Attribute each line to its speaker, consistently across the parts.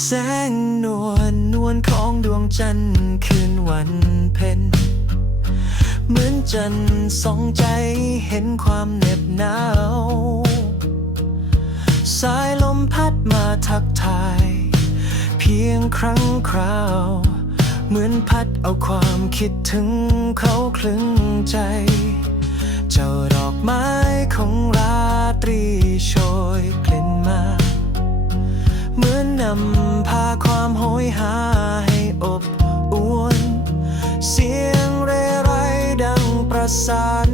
Speaker 1: แสงนวลนวลของดวงจันทร์คืนวันเพ็ญเหมือนจันทร์สองใจเห็นความเหน็บหนาว สายลมพัดมาทักทาย เพียงครั้งคราว เหมือนพัดเอาความคิดถึงเขาคลึงใจ เจ้าดอกไม้ของราตรีโชยำพาความโหยหาให้อบอวน เสียงเรไรดังประสาน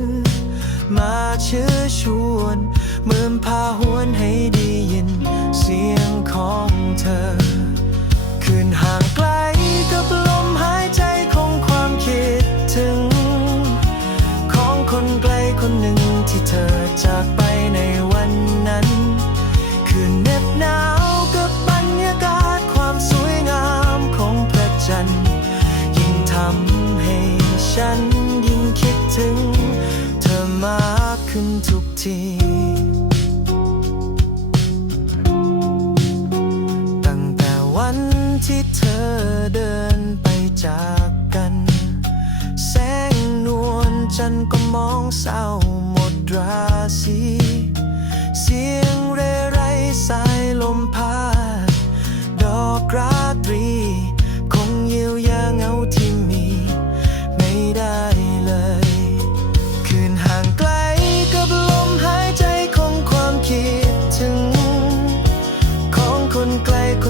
Speaker 1: มาเชื้อชวนเหมือนพาหวนให้ ฉันยิ่งคิดถึง เธอมากขึ้นทุกที ตั้งแต่วันที่เธอเดินไปจากกัน แสงนวลจันทร์ก็มองเศร้าหมดราศีเสี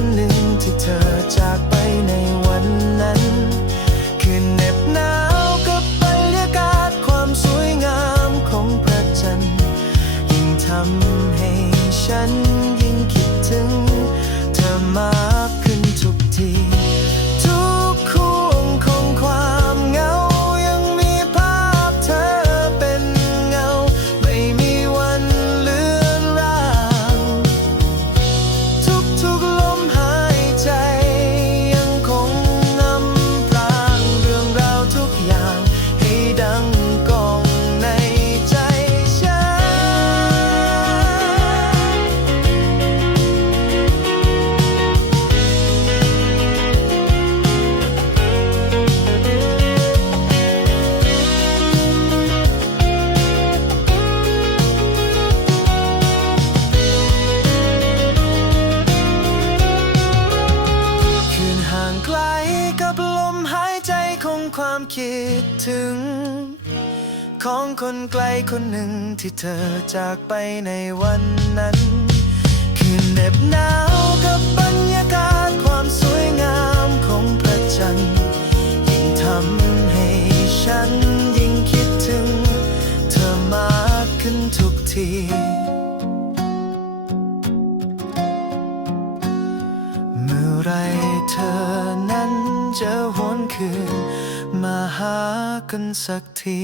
Speaker 1: คนหนึ่งที่เธอจากไปในวันนั้น คืนเหน็บหนาวกับบรรยากาศความสวยงามของพระจันทร์ยิ่งทำให้ฉันยิ่งคิดถึง เธอมากขึ้นทุกที ความคิดถึง ของคนไกลคนหนึ่งที่เธอจากไปในวันนั้น คืนเหน็บหนาวกับบรรยากาศความสวยงามของพระจันทร์ยิ่งทำให้ฉันยิ่งคิดถึง เธอมากขึ้นทุกทีเมื่อไรเธอนั้นจะหวนคืน หากันสักที